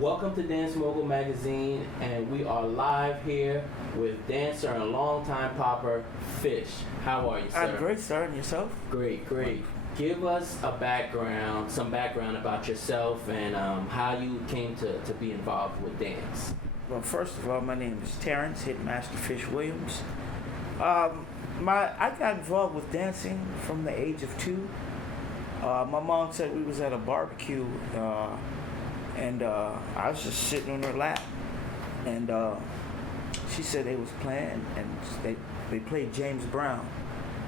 Welcome to Dance Mogul Magazine, and we are live here with dancer and longtime popper Fish. How are you, sir? I'm great, sir. And yourself? Great, great. Give us some background about yourself and how you came to be involved with dance. Well, first of all, my name is Terrence Hitmaster Fish Williams. I got involved with dancing from the age of 2. My mom said we was at a barbecue, and I was just sitting on her lap, and she said they was playing, and they played James Brown.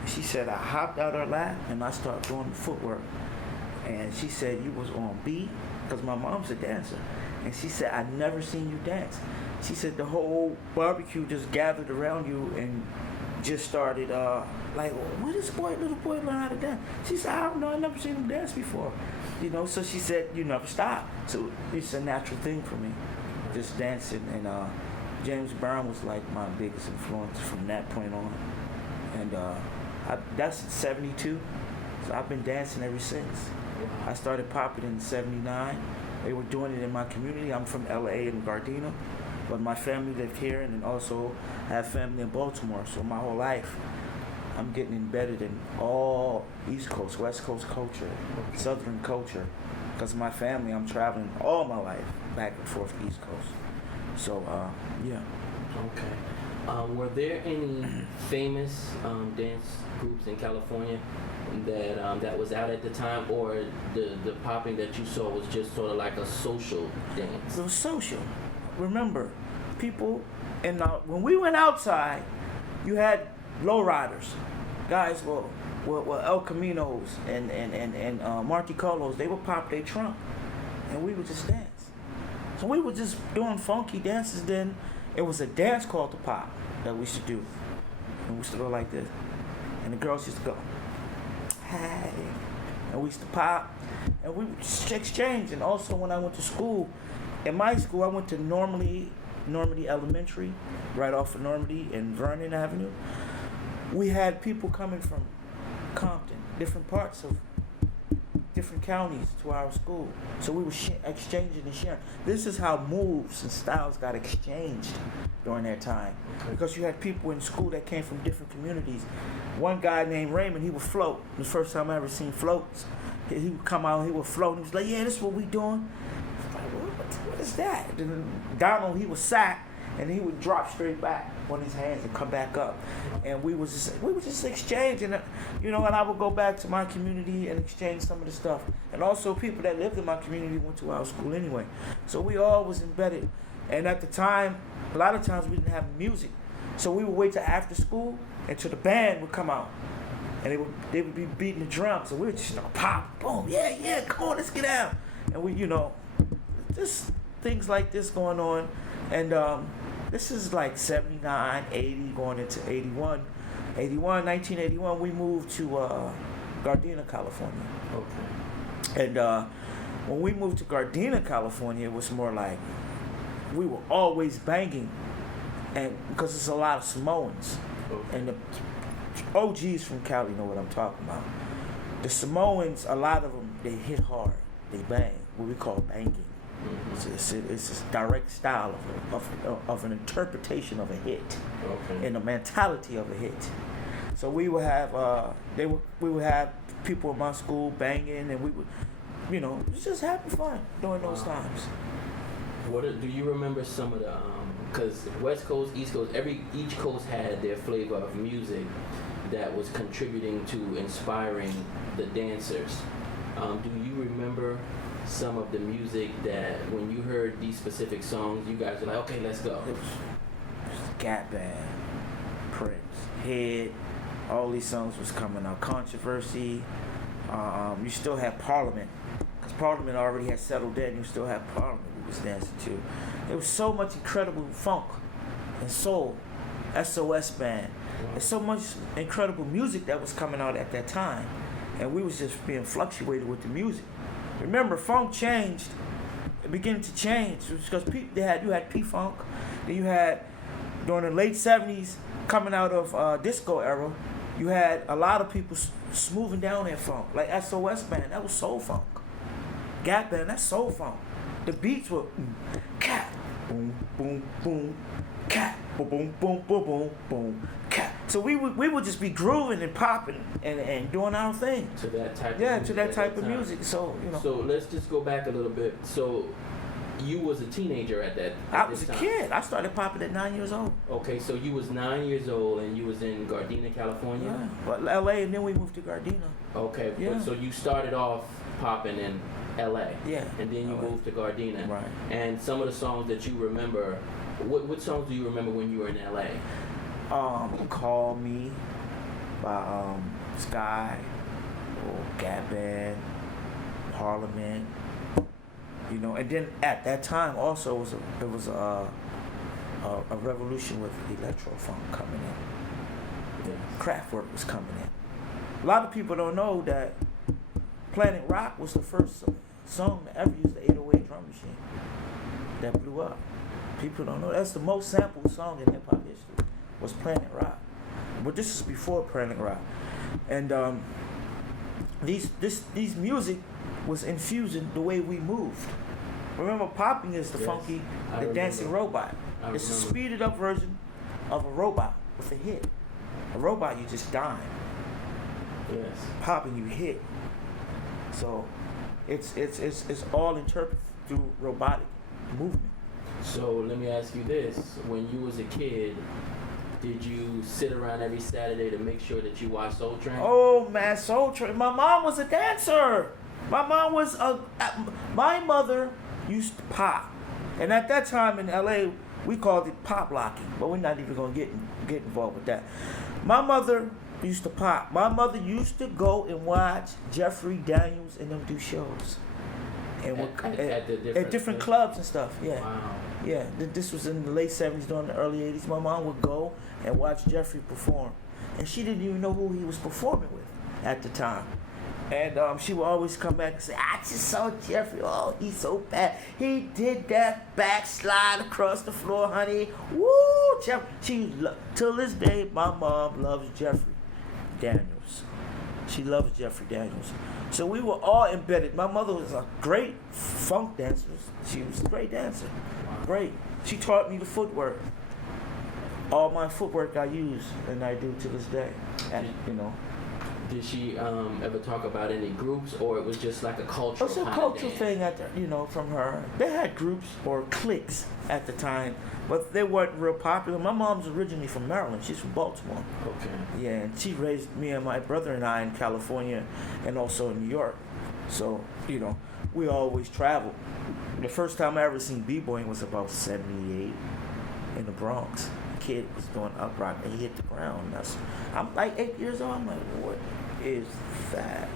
She said I hopped out her lap and I started doing the footwork, and she said you was on beat, because my mom's a dancer, and she said I never seen you dance. She said the whole barbecue just gathered around you and just started like, what is little boy learn how to dance? She said, I don't know, I never seen him dance before. So she said, you never stop. So it's a natural thing for me, just dancing. And James Brown was like my biggest influence from that point on. And that's 72, so I've been dancing ever since. I started popping in 79. They were doing it in my community. I'm from LA and Gardena, but my family lived here, and then also I have family in Baltimore. So my whole life, I'm getting embedded in all East Coast, West Coast culture, Southern culture. Because my family, I'm traveling all my life back and forth East Coast. So, yeah. Okay. Were there any famous dance groups in California that was out at the time, or the popping that you saw was just sort of like a social dance? It was social. Remember, people, and when we went outside, you had lowriders, guys were El Caminos and Monte Carlos. They would pop their trunk, and we would just dance. So we were just doing funky dances. Then it was a dance called the pop that we used to do, and we used to go like this, and the girls used to go, hey, and we used to pop, and we would just exchange. And also when I went to school, in my school, I went to Normandy Elementary, right off of Normandy and Vernon Avenue. We had people coming from Compton, different parts of different counties to our school. So we were exchanging and sharing. This is how moves and styles got exchanged during that time. Because you had people in school that came from different communities. One guy named Raymond, he would float. The first time I ever seen floats. He would come out, he would float, and he was like, yeah, this is what we doing. I was like, what is that? And then Donald, he would sack, and he would drop straight back on his hands and come back up. And we would just exchange, and and I would go back to my community and exchange some of the stuff. And also people that lived in my community went to our school anyway. So we all was embedded. And at the time, a lot of times we didn't have music. So we would wait till after school until the band would come out. And they would be beating the drums, and we would just pop, boom, yeah, come on, let's get out. And we, just things like this going on. And this is like 79, 80, going into 81. 1981, we moved to Gardena, California. Okay. And when we moved to Gardena, California, it was more like we were always banging, and because there's a lot of Samoans. Okay. And the OGs from Cali know what I'm talking about. The Samoans, a lot of them, they hit hard, they bang, what we call banging. Mm-hmm. It's a direct style of an interpretation of a hit, okay, and a mentality of a hit. So we would have we would have people in my school banging, and we would, it was just having fun during those times. Do you remember some of the because West Coast, East Coast, each coast had their flavor of music that was contributing to inspiring the dancers. Do you remember some of the music that when you heard these specific songs, you guys were like, okay, let's go? It was D.I.V.A, Prince, Head, all these songs was coming out. Controversy. You still had Parliament, because Parliament already had settled in. You still had Parliament we was dancing to. There was so much incredible funk and soul, SOS Band. There's so much incredible music that was coming out at that time, and we was just being fluctuated with the music. Remember, funk changed. It began to change because you had P-Funk, then you had during the late '70s coming out of disco era. You had a lot of people smoothing down that funk, like SOS Band. That was soul funk. Gap Band, that's soul funk. the beats were cat, boom, boom, boom, cat, boom, boom, boom, boom, boom, boom, cat. So we would just be grooving and popping and doing our thing. To that type of Yeah, music to that at type of time. music. So, you know. So let's just go back a little bit. So you was a teenager at that I at was this a time. kid. I started popping at 9 years old. Okay, so you was 9 years old and you was in Gardena, California? Yeah. But LA, and then we moved to Gardena. Okay, Yeah. but so you started off popping in LA. Yeah. And then you LA. moved to Gardena. Right. And some of the songs that you remember, what songs do you remember when you were in LA? Call Me by Sky or Gap Band, Parliament. You know, and then at that time also there was a revolution with electro funk coming in. Yes. Kraftwerk was coming in. A lot of people don't know that Planet Rock was the first song to ever use the 808 drum machine that blew up. People don't know that's the most sampled song in hip hop history was Planet Rock. But this is before Planet Rock, and these music was infusing the way we moved. Remember, popping is the Yes, funky, I the remember. dancing robot. I It's a remember. speeded up version of a robot with a hit. A robot, you just dime. Yes. Popping, you hit. So it's all interpreted through robotic movement. So let me ask you this: when you was a kid, did you sit around every Saturday to make sure that you watched Soul Train? Oh man, Soul Train. My mom was a dancer. My mom was my mother used to pop, and at that time in LA we called it pop locking, but we're not even gonna get involved with that. My mother used to pop. My mother used to go and watch Jeffrey Daniels and them do shows, and At the different clubs and stuff. Yeah. Wow. Yeah, this was in the late 70s, during the early 80s. My mom would go and watch Jeffrey perform. And she didn't even know who he was performing with at the time. And she would always come back and say, I just saw Jeffrey. Oh, he's so bad. He did that backslide across the floor, honey. Woo, Jeffrey. Till this day, my mom loves Jeffrey Daniels. She loves Jeffrey Daniels. So we were all embedded. My mother was a great funk dancer. She was a great dancer. Great. She taught me the footwork. All my footwork I use and I do to this day. And, you know. Did she ever talk about any groups, or it was just like a cultural? It's a cultural thing from her. They had groups or cliques at the time, but they weren't real popular. My mom's originally from Maryland. She's from Baltimore. Okay. Yeah, and she raised me and my brother and I in California and also in New York. So, we always traveled. The first time I ever seen b-boying was about 78 in the Bronx. A kid was doing uprock and he hit the ground. I'm like 8 years old. I'm like, what is that?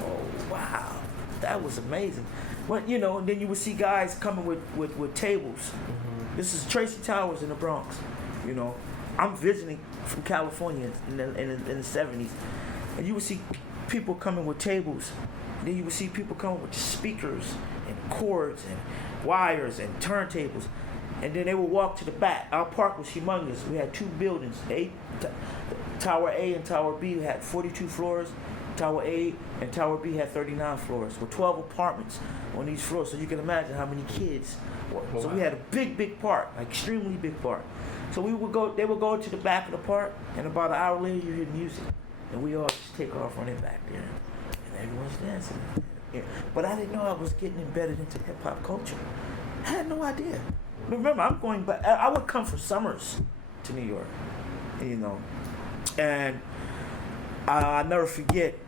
Oh, wow. That was amazing. But, and then you would see guys coming with tables. Mm-hmm. This is Tracy Towers in the Bronx. I'm visiting from California in the 70s. And you would see people coming with tables. And then you would see people coming with speakers and cords and wires and turntables. And then they would walk to the back. Our park was humongous. We had two buildings. Tower A and Tower B had 42 floors. Tower A and Tower B had 39 floors with 12 apartments on each floor. So you can imagine how many kids. So we had a big park, like extremely big park. So they would go to the back of the park, and about an hour later you hear music. And we all just take off running back there. And everyone's dancing. Yeah. But I didn't know I was getting embedded into hip hop culture. I had no idea. Remember, I'm going back. I would come for summers to New York, and I'll never forget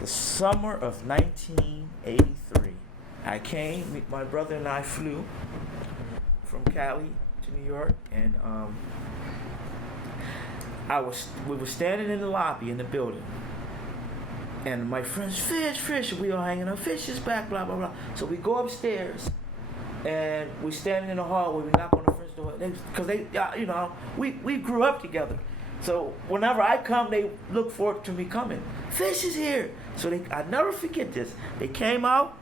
the summer of 1983. I came. My brother and I flew from Cali to New York, and we were standing in the lobby in the building, and my friends, Fish, we all hanging out. Fish is back, blah blah blah. So we go upstairs. And we're standing in the hallway. We knock on the first door because we grew up together. So whenever I come, they look forward to me coming. Fish is here. So I never forget this. They came out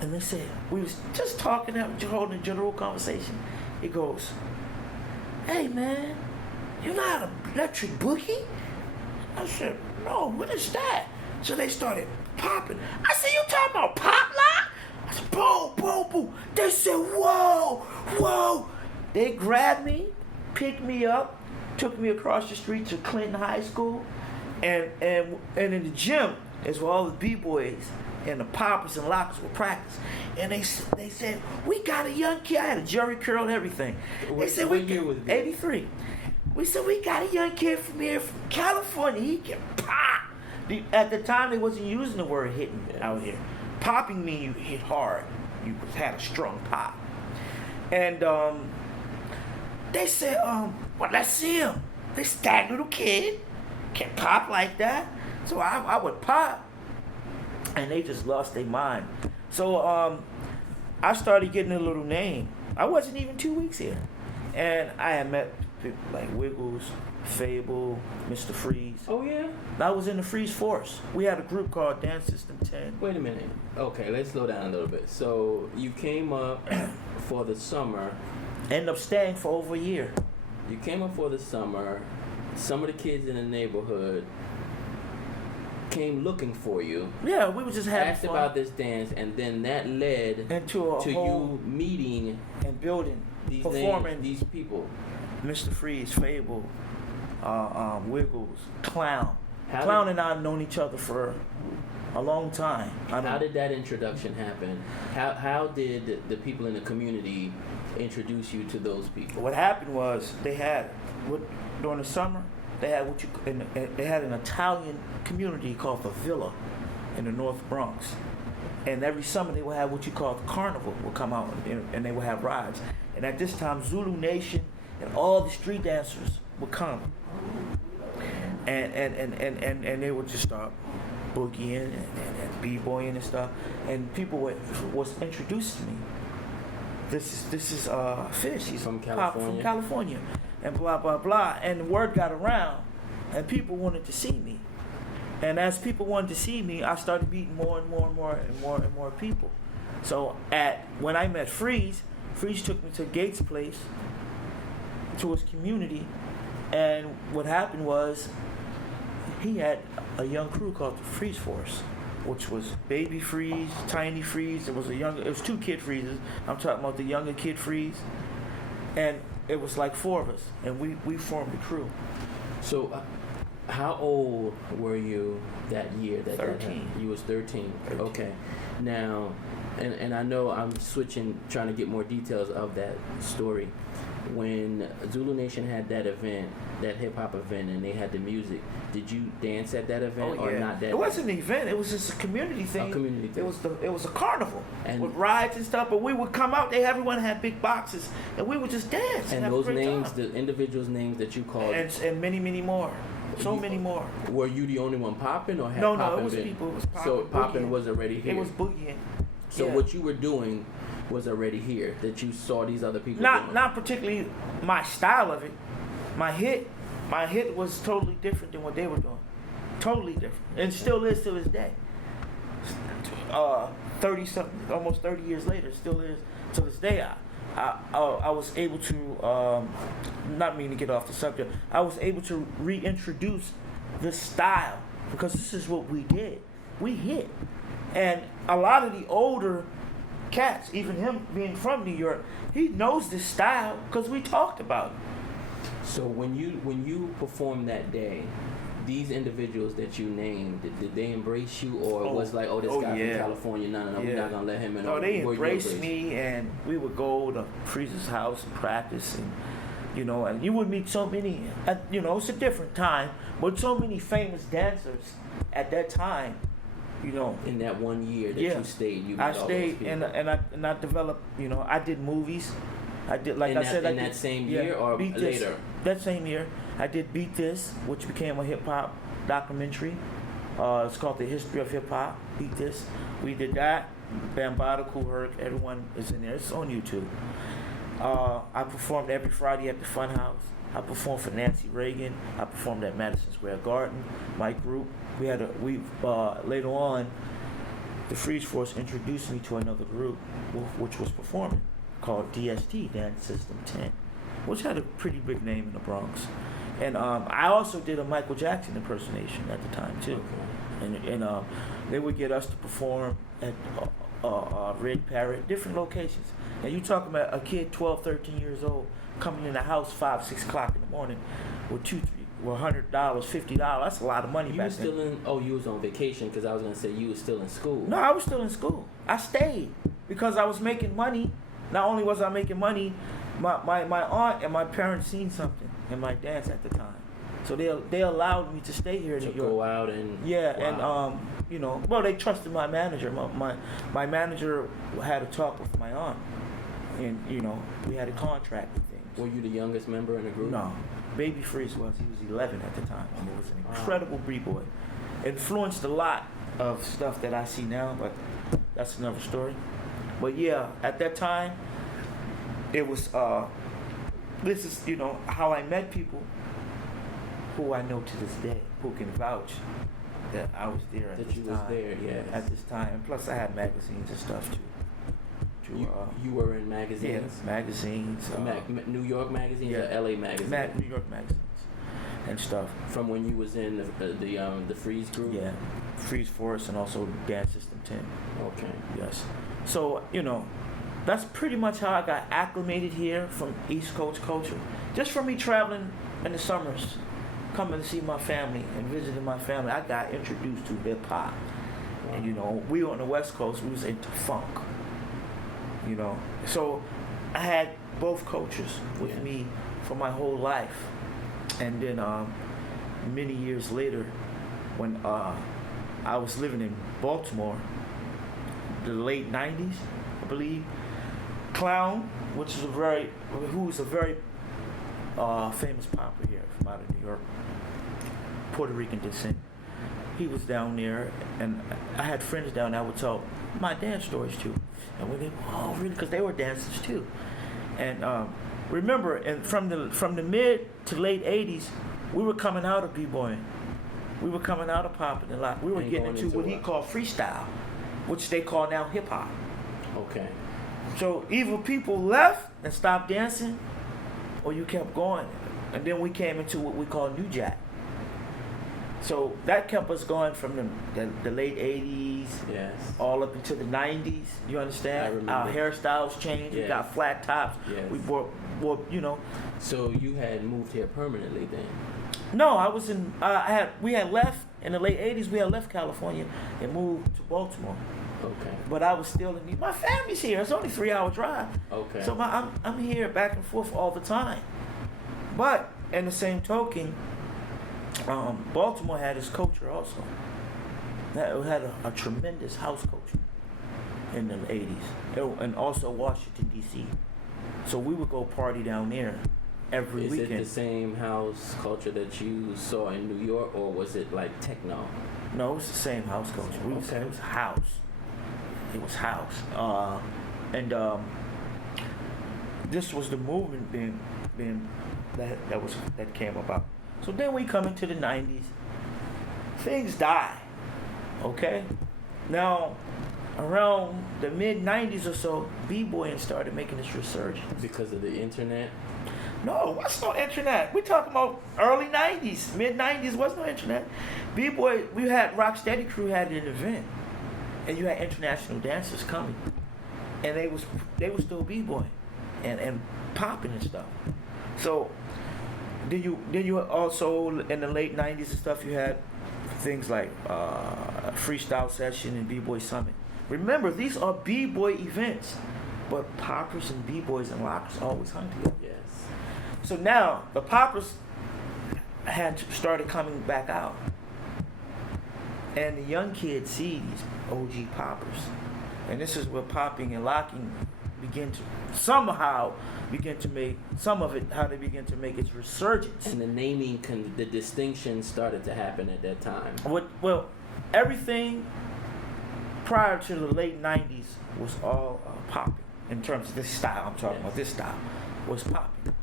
and they said, we was just talking, holding a general conversation. He goes, "Hey man, you know how to electric boogie?" I said, "No, what is that?" So they started popping. I said, "You talking about pop lock?" I said, "Boom, boom, boom." said, whoa, whoa. They grabbed me, picked me up, took me across the street to Clinton High School, and in the gym is where all the b-boys and the poppers and lockers would practice. And they said, we got a young kid. I had a jerry curl and everything. They said, what year was this? 83. We said, we got a young kid from here, from California. He can pop. At the time, they wasn't using the word hitting out here. Popping mean you hit hard. You had a strong pop. And they said, well, let's see him. This that little kid can pop like that. So I would pop. And they just lost their mind. So I started getting a little name. I wasn't even 2 weeks here. And I had met people like Wiggles, Fable, Mr. Freeze. Oh, yeah? I was in the Freeze Force. We had a group called Dance System 10. Wait a minute. Okay, let's slow down a little bit. So you came up for the summer. Ended up staying for over a year. You came up for the summer. Some of the kids in the neighborhood came looking for you. Yeah, we were just having asked fun. about this dance, and then that led into to you meeting and building, these performing these people. Mr. Freeze, Fable, Wiggles, Clown. How Clown did- and I have known each other for a long time. How did that introduction happen? How did the people in the community introduce you to those people? What happened was they had during the summer they had they had an Italian community called the Villa in the North Bronx, and every summer they would have what you call the carnival would come out and they would have rides. And at this time, Zulu Nation and all the street dancers would come, and they would just start boogieing and b-boying and stuff, and people was introduced to me. This is Fish. He's From pop California. from California, and blah blah blah. And the word got around, and people wanted to see me. And as people wanted to see me, I started meeting more and more people. So when I met Freeze took me to Gates' place, to his community, and what happened was he had a young crew called the Freeze Force, which was Baby Freeze, Tiny Freeze. It was two Kid Freezes. I'm talking about the younger Kid Freeze, and it was like four of us, and we formed a crew. So, how old were you that year? 13. You was 13. 13. Okay. Now, and I know I'm trying to get more details of that story. When Zulu Nation had that event, that hip hop event, and they had the music, did you dance at that event or not? That it wasn't an event. It was just a community thing. A community thing. It was a carnival And with rides and stuff. But we would come out. Everyone had big boxes, and we would just dance. And have those a great names, time. the individuals' names that you called, and many more. So many more. Were you the only one popping, or had No, Poppin' it was been? people. It was popping. So Poppin' boogieing. was already here. It was boogieing. So yeah. what you were doing was already here. That you saw these other people. doing. Not particularly my style of it. My hit was totally different than what they were doing. Totally different, and still is to this day. 30-something, almost 30 years later, still is to this day. I was able to, not mean to get off the subject, I was able to reintroduce this style because this is what we did. We hit. And a lot of the older cats, even him being from New York, he knows this style because we talked about it. So when you performed that day, these individuals that you named, did they embrace you, or was like, this guy from California, no, we're not gonna let him in? No, they embraced me, and we would go to Freeze's house and practice, and and you would meet so many. It's a different time, but so many famous dancers at that time. In that 1 year that you stayed, you met I all stayed, those people. and I developed. I did movies. I did that same year or Beat later? This. That same year, I did Beat This, which became a hip hop documentary. It's called The History of Hip Hop. Beat This. We did that. Bambaataa, Kool Herc, everyone is in there. It's on YouTube. I performed every Friday at the Funhouse. I performed for Nancy Reagan. I performed at Madison Square Garden. My group. Later on, the Freeze Force introduced me to another group, which was performing, called DST, Dance System 10, which had a pretty big name in the Bronx. And I also did a Michael Jackson impersonation at the time too. Okay. And they would get us to perform at Red Parrot, different locations. And you talking about a kid 12, 13 years old coming in the house 5, 6 o'clock in the morning with $100, $50. That's a lot of money You back was still then. in? Oh, you was on vacation because I was gonna say you was still in school. No, I was still in school. I stayed because I was making money. Not only was I making money, my aunt and my parents seen something in my dance at the time, so they allowed me to stay here in To New York. go out and Yeah, and you know, well, they trusted my manager. My manager had a talk with my aunt, and you know, we had a contract and things. Were you the youngest member in the group? No, Baby Freeze was. He was 11 at the time. And he was an incredible b-boy. Influenced a lot of stuff that I see now, but that's another story. But yeah, at that time, it was. This is, you know, how I met people who I know to this day, who can vouch that I was there at That this you time. was there, yes. At this time, and plus I had magazines and stuff too. You were in magazines? Yeah, magazines. New York magazines yeah. or LA magazines? New York magazines and stuff. From when you was in the Freeze group? Yeah, Freeze Force and also Dance System 10. Okay. Yes. So, you know, that's pretty much how I got acclimated here from East Coast culture. Just from me traveling in the summers, coming to see my family and visiting my family, I got introduced to hip hop. Wow. And you know, we on the West Coast, we was into funk. You know, so I had both cultures with me for my whole life. And then many years later, when I was living in Baltimore, the late 90s, I believe, Clown, who was a very famous popper here from out of New York, Puerto Rican descent. He was down there, and I had friends down there I would tell my dance stories too. And when they, oh really, because they were dancers too. And remember, and from the mid to late 80s, we were coming out of b-boying. We were coming out of popping a lot. We were getting into what he called freestyle, which they call now hip hop. Okay. So either people left and stopped dancing, or you kept going. And then we came into what we call New Jack. So that kept us going from the late 80s, yes, all up into the 90s. You understand? I remember. Our hairstyles changed. Yes. We got flat tops. Yes. We wore, you know. So you had moved here permanently then? No, I was in. We had left in the late 80s. We had left California and moved to Baltimore. Okay. But I was still in. My family's here. It's only a 3-hour drive. Okay. So I'm here back and forth all the time. But in the same token, Baltimore had its culture also. It had a tremendous house culture in the 80s, and also Washington D.C. So we would go party down there every weekend. Is it the same house culture that you saw in New York, or was it like techno? No, it was the same house culture. We would say it was house. It was house. And this was the movement being that came about. So then we come into the 90s. Things die. Okay? Now, around the mid-90s or so, b-boying started making its resurgence. Because of the internet? No, what's no internet? We're talking about early 90s, mid-90s, what's no internet? B-boy, we had Rocksteady Crew had an event, and you had international dancers coming, and they was still b-boying and popping and stuff. So then you also in the late 90s and stuff, you had things like Freestyle Session and B-Boy Summit. Remember, these are b-boy events, but poppers and b-boys and lockers always hung together. Yes. So now the poppers had started coming back out, and the young kids see these OG poppers, and this is where popping and locking begin to make some of it, how they begin to make its resurgence. And the naming, the distinction started to happen at that time. Well, everything prior to the late 90s was all popping. In terms of this style, I'm talking about this style, was popping.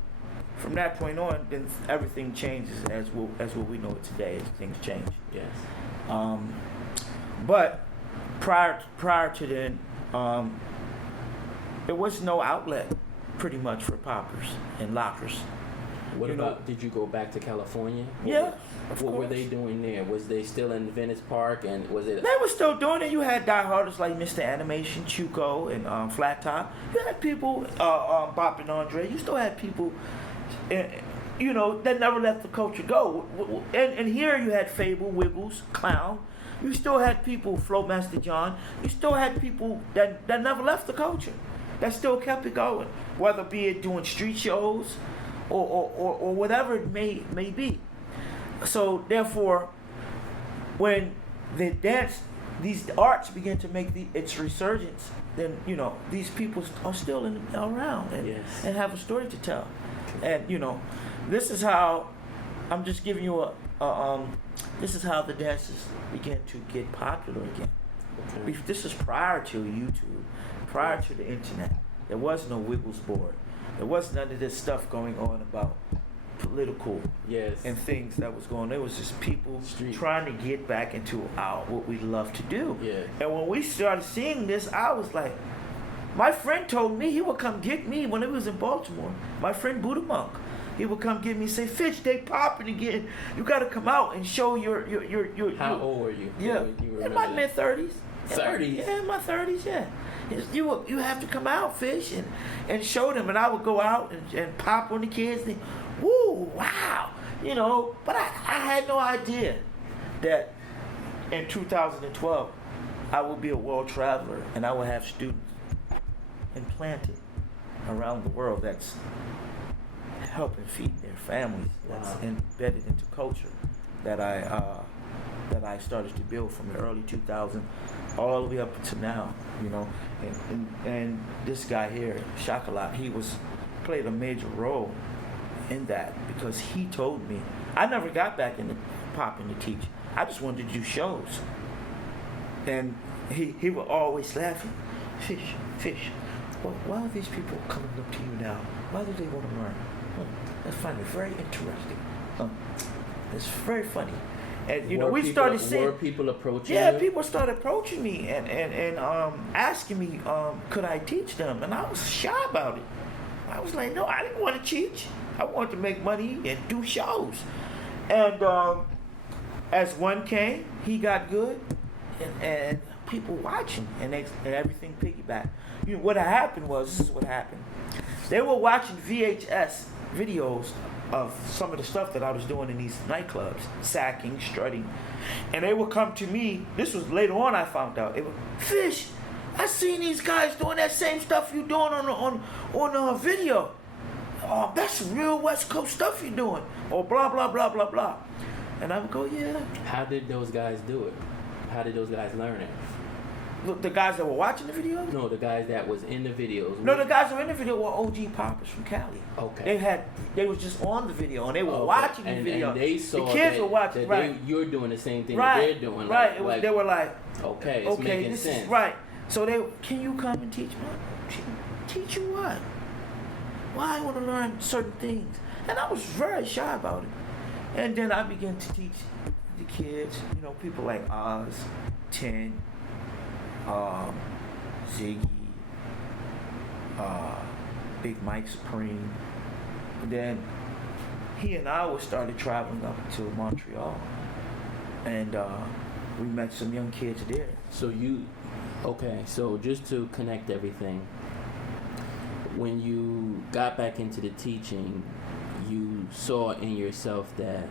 From that point on, then everything changes as what we know it today. As things change. Yes. But prior to then, there was no outlet, pretty much, for poppers and lockers. What about, did you go back to California? Yeah, What were they doing there? Was they still in Venice Park, and was it? They were still doing it. You had dieharders like Mr. Animation, Chuco, and Flat Top. You had people, Bop and Andre. You still had people, that never let the culture go. And here you had Fable, Wiggles, Clown. You still had people, Flowmaster John. You still had people that never left the culture, that still kept it going, whether be it doing street shows or whatever it may be. So therefore, when these arts begin to make its resurgence, then these people are still around and have a story to tell. And this is how I'm just giving you this is how the dances began to get popular again. Okay. This is prior to YouTube, prior to the internet. There was no Wiggles board. There was none of this stuff going on about political and things that was going on. There was just people trying to get back into what we love to do. Yeah. And when we started seeing this, I was like, my friend told me he would come get me when he was in Baltimore. My friend Buddha Monk. He would come get me and say, Fish, they popping again. You got to come out and show your How old were you? Yeah, in my mid-30s. 30s? Yeah, in my 30s, yeah. You have to come out, Fish, and show them. And I would go out and pop on the kids. And, woo, wow. But I had no idea that in 2012, I would be a world traveler and I would have students implanted around the world that's helping feed their families, that's embedded into culture that I started to build from the early 2000s all the way up to now, and this guy here, Chocolat, he played a major role in that, because he told me, I never got back into popping to teach. I just wanted to do shows. And he would always laugh, Fish, well, why are these people coming up to you now? Why do they want to learn? That's funny, very interesting. It's very funny. And we started seeing more people approaching you? you? People started approaching me and asking me, could I teach them? And I was shy about it. I was like, no, I didn't want to teach. I wanted to make money and do shows. And as one came, he got good, and people watching, and everything piggybacked. What happened was, this is what happened. They were watching VHS videos of some of the stuff that I was doing in these nightclubs, sacking, strutting, and they would come to me. This was later on I found out. They would, Fish, I seen these guys doing that same stuff you doing on video. Oh, that's real West Coast stuff you're doing. Or blah blah blah blah blah. And I would go, yeah. How did those guys do it? How did those guys learn it? The guys that were watching the videos? No, the guys that was in the videos. No, the guys that were in the video were OG poppers from Cali. Okay. They was just on the video and they were watching the video. And they saw the kids were watching, right? You're doing the same thing that they're doing. Right. They were like, okay, it's making this sense. Is right. So can you come and teach me? Teach you what? Well, I want to learn certain things. And I was very shy about it. And then I began to teach the kids, people like Oz, 10, Ziggy, Big Mike Supreme. And then he and I started traveling up to Montreal, and we met some young kids there. So just to connect everything, when you got back into the teaching, you saw in yourself that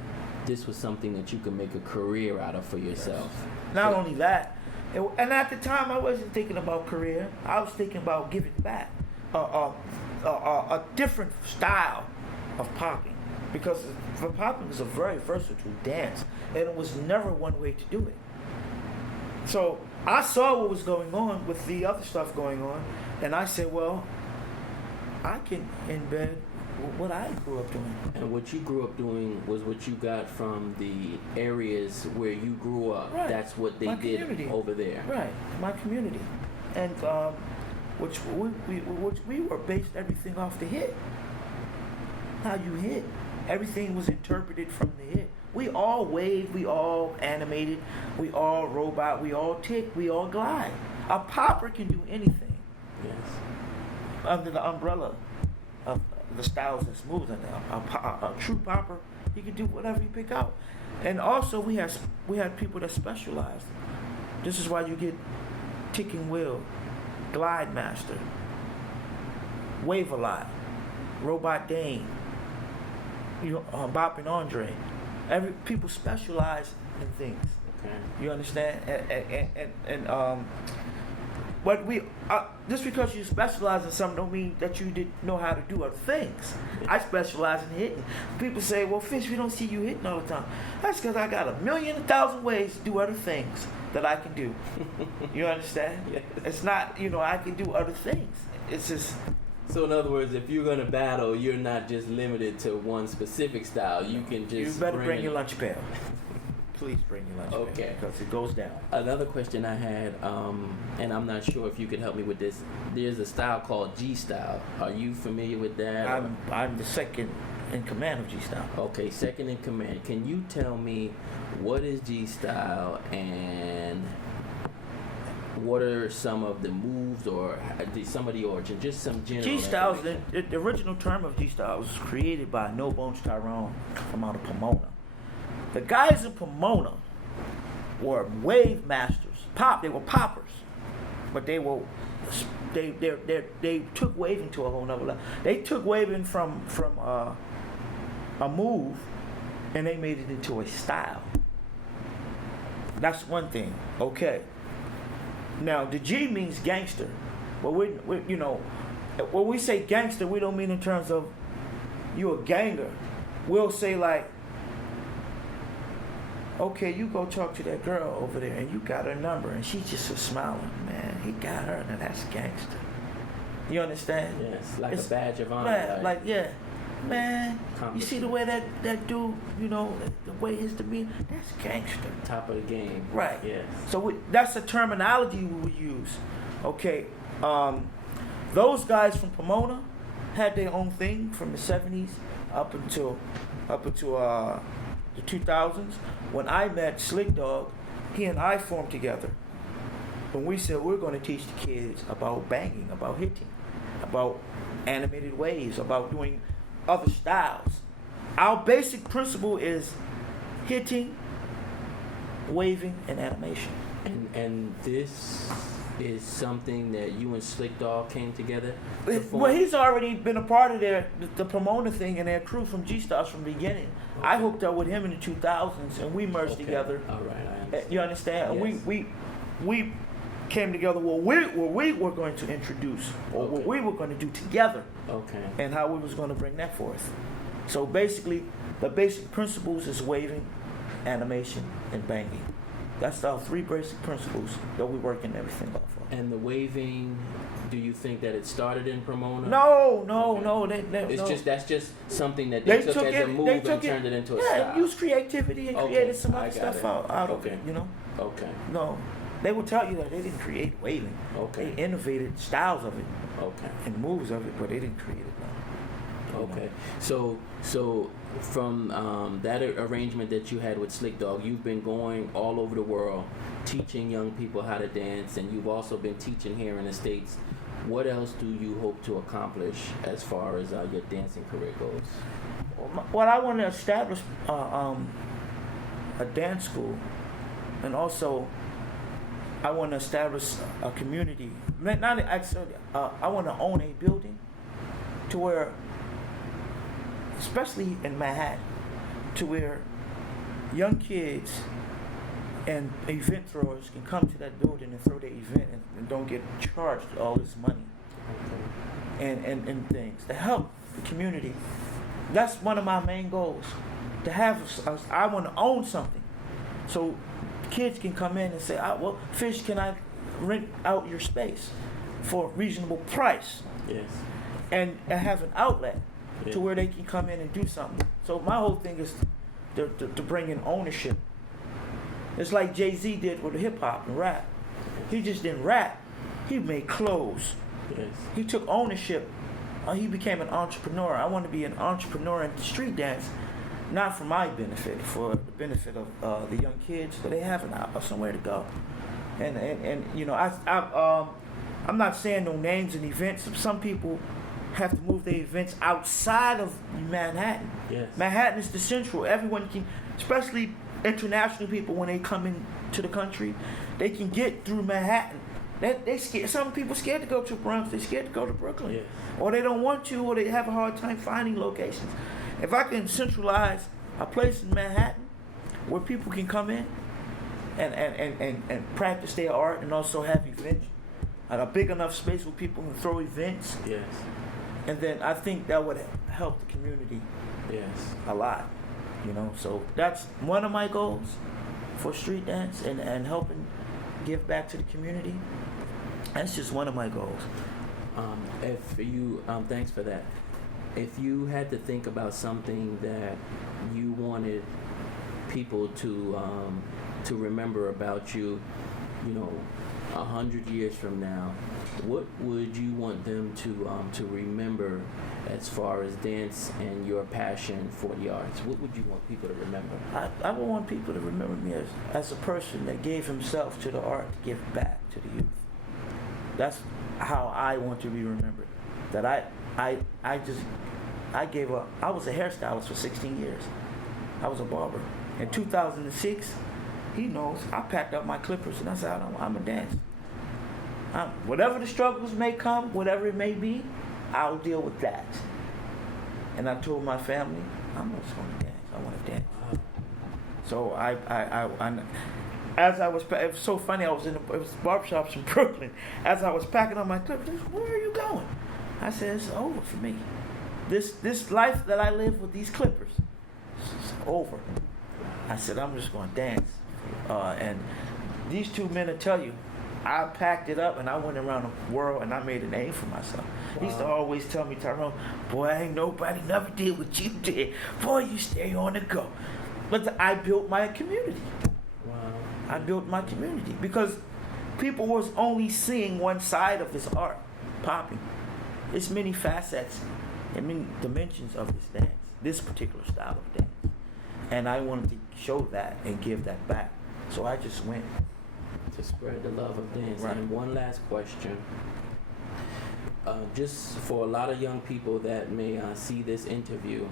this was something that you could make a career out of for yourself. Yes. Not only that, and at the time I wasn't thinking about career. I was thinking about giving back, a different style of popping, because popping is a very versatile dance, and it was never one way to do it. So I saw what was going on with the other stuff going on, and I said, well, I can embed what I grew up doing. And what you grew up doing was what you got from the areas where you grew up. Right. That's what they did over there. Right, my community. And which we were based everything off the hit. How you hit. Everything was interpreted from the hit. We all wave, we all animated, we all robot, we all tick, we all glide. A popper can do anything. Yes. Under the umbrella of the styles that's smooth. And a true popper, he can do whatever he pick out. And also we had people that specialized. This is why you get Ticking Wheel, Glide Master, Wave a Lot, Robot Dane, Bop and Andre. People specialize in things. Okay. You understand? But just because you specialize in something don't mean that you didn't know how to do other things. I specialize in hitting. People say, well, Fish, we don't see you hitting all the time. That's because I got 1,000,000 ways to do other things that I can do. You understand? Yes. It's not, I can do other things. It's just... So in other words, if you're gonna battle, you're not just limited to one specific style. You can just You better bring your lunch pail. Please bring your lunch Okay. pail because it goes down. Another question I had, and I'm not sure if you could help me with this. There's a style called Gstyle. Are you familiar with that? I'm the second in command of Gstyle. Okay, second in command. Can you tell me what is Gstyle and what are some of the moves or some of the origin? Just some general. Gstyle, the original term of Gstyle was created by No Bones Tyrone from out of Pomona. The guys in Pomona were wave masters. They were poppers, but they took waving to a whole nother level. They took waving from a move, and they made it into a style. That's one thing. Okay. Now the G means gangster, but when we say gangster, we don't mean in terms of you a ganger. We'll say like, okay, you go talk to that girl over there, and you got her number, and she's just smiling. Man, he got her, and that's gangster. You understand? Yes, like it's a badge of honor. Yeah. Man, you see the way that dude, the way his demeanor, that's gangster. Top of the game. Right. Yes. So that's the terminology we would use. Okay. Those guys from Pomona had their own thing from the 70s up until the 2000s. When I met Slick Dog, he and I formed together. When we said we're going to teach the kids about banging, about hitting, about animated waves, about doing other styles. Our basic principle is hitting, waving, and animation. And this is something that you and Slick Dog came together to form? Well, he's already been a part of the Pomona thing and their crew from G-Stars from the beginning. Okay. I hooked up with him in the 2000s, and we merged together. All right, I understand. You understand? Yes. And we came together what we were going to introduce, or what we were going to do together. Okay. And how we was going to bring that forth. So basically, the basic principles is waving, animation, and banging. That's our three basic principles that we work in everything off of. And the waving, do you think that it started in Pomona? No. That's just something that they took as a move and turned it into a style. Yeah, used creativity and created some other stuff out of it, Okay. No, they will tell you that they didn't create waving. Okay. They innovated styles of it. Okay. And moves of it, but they didn't create it. No. Okay. So from that arrangement that you had with Slick Dog, you've been going all over the world teaching young people how to dance, and you've also been teaching here in the States. What else do you hope to accomplish as far as your dancing career goes? Well, I want to establish a dance school, and also I want to establish a community. I want to own a building to where, especially in Manhattan, to where young kids and event throwers can come to that building and throw their event and don't get charged all this money and things to help the community. That's one of my main goals. I want to own something, so kids can come in and say, well, Fish, can I rent out your space for a reasonable price? Yes. And have an outlet to where they can come in and do something. So my whole thing is to bring in ownership. It's like Jay-Z did with hip hop and rap. He just didn't rap. He made clothes. Yes. He took ownership. He became an entrepreneur. I want to be an entrepreneur in the street dance, not for my benefit, for the benefit of the young kids, so they have somewhere to go. And I'm not saying no names and events. Some people have to move their events outside of Manhattan. Yes. Manhattan is the central. Everyone can, especially international people, when they come into the country, they can get through Manhattan. They scared. Some people scared to go to Bronx. They're scared to go to Brooklyn, Yes. or they don't want to, or they have a hard time finding locations. If I can centralize a place in Manhattan where people can come in and practice their art, and also have events, a big enough space where people can throw events, Yes. and then I think that would help the community Yes. a lot. So that's one of my goals for street dance, and helping give back to the community. That's just one of my goals. If you, thanks for that. If you had to think about something that you wanted people to remember about you, 100 years from now, what would you want them to remember as far as dance and your passion for the arts? What would you want people to remember? I would want people to remember me as a person that gave himself to the art to give back to the youth. That's how I want to be remembered. That I gave up. I was a hairstylist for 16 years. I was a barber. In 2006, he knows, I packed up my clippers and I said, I'm a dance. Whatever the struggles may come, whatever it may be, I'll deal with that. And I told my family, I'm just going to dance. I want to dance. So as I was, it was so funny. It was barbershops in Brooklyn. As I was packing up my clippers, where are you going? I said, it's over for me. This life that I live with these clippers, it's over. I said, I'm just going to dance. And these two men will tell you, I packed it up and I went around the world and I made a name for myself. Wow. He used to always tell me, Tyrone, boy, ain't nobody never did what you did. Boy, you stay on the go. But I built my community. Wow. I built my community because people was only seeing one side of this art popping. It's many facets and many dimensions of this dance, this particular style of dance. And I wanted to show that and give that back. So I just went. To spread the love of dance. Right. And one last question. Just for a lot of young people that may see this interview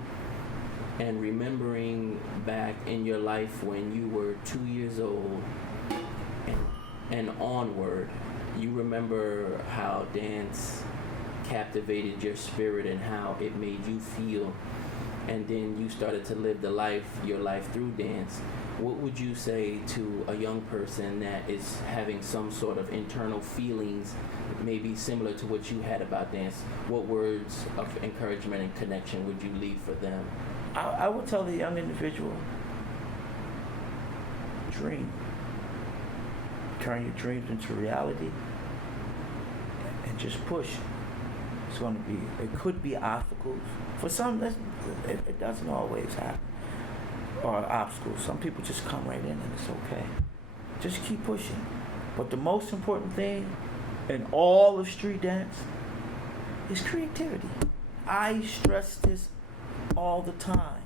and remembering back in your life when you were 2 years old and onward, you remember how dance captivated your spirit and how it made you feel, and then you started to live your life through dance. What would you say to a young person that is having some sort of internal feelings, maybe similar to what you had about dance? What words of encouragement and connection would you leave for them? I would tell the young individual, dream. Turn your dreams into reality and just push. It could be obstacles. For some, it doesn't always happen. Or obstacles. Some people just come right in and it's okay. Just keep pushing. But the most important thing in all of street dance is creativity. I stress this all the time.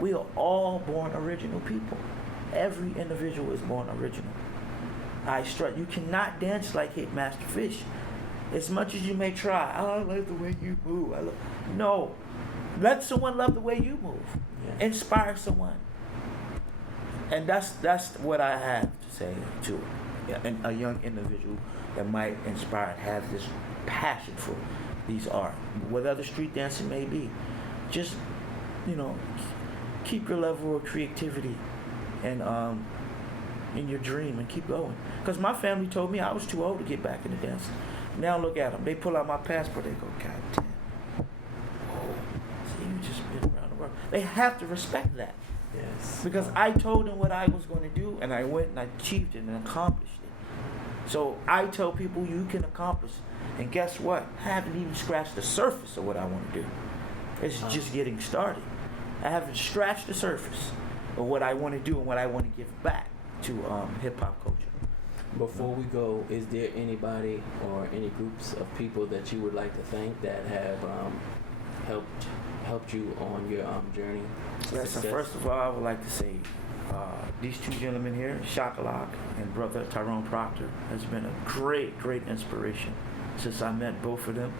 We are all born original people. Every individual is born original. I stress, you cannot dance like Hitmaster Fish. As much as you may try, I like the way you move. No. Let someone love the way you move. Yeah. Inspire someone. And that's what I have to say to a young individual that might inspire and have this passion for these art. Whatever street dancing may be. Just, keep your level of creativity and in your dream and keep going. Because my family told me I was too old to get back into dancing. Now look at them. They pull out my passport. They go, God damn. Oh, see, you just been around the world. They have to respect that. Yes. Because I told them what I was going to do, and I went and I achieved it and accomplished it. So I tell people you can accomplish. And guess what? I haven't even scratched the surface of what I want to do. It's just getting started. I haven't scratched the surface of what I want to do and what I want to give back to hip-hop culture. Before we go, is there anybody or any groups of people that you would like to thank that have helped you on your journey? Yes, so first of all, I would like to say these two gentlemen here, Shakalak and brother Tyrone Proctor, has been a great, great inspiration since I met both of them.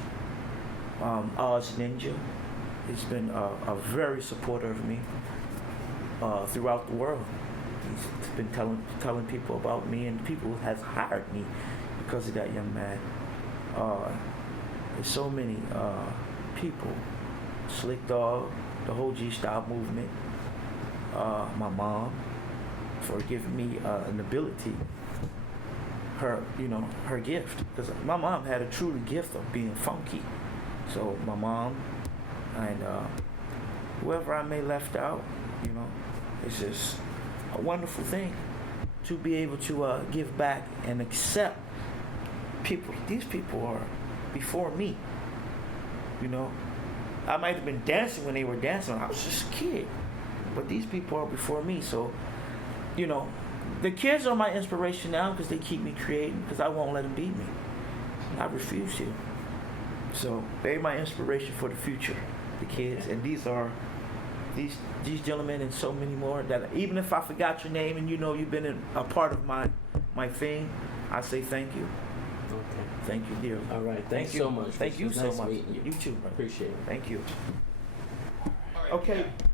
Oz Ninja. He's been a very supporter of me throughout the world. He's been telling people about me, and people has hired me because of that young man. There's so many people. Slick Dog, the whole Gstyle movement. My mom for giving me an ability. Her gift, because my mom had a truly gift of being funky. So my mom and whoever I may left out, it's just a wonderful thing to be able to give back and accept people. These people are before me. I might have been dancing when they were dancing. I was just a kid, but these people are before me. So, the kids are my inspiration now because they keep me creating. Because I won't let them beat me. I refuse to. So they're my inspiration for the future, the kids, and these are these gentlemen and so many more that even if I forgot your name and you've been a part of my thing, I say thank you. Okay. Thank you, dear. All right. Thanks you so much. Thank you so Nice much. meeting you. You too, brother. Appreciate it. Thank you. All right, Okay. yeah.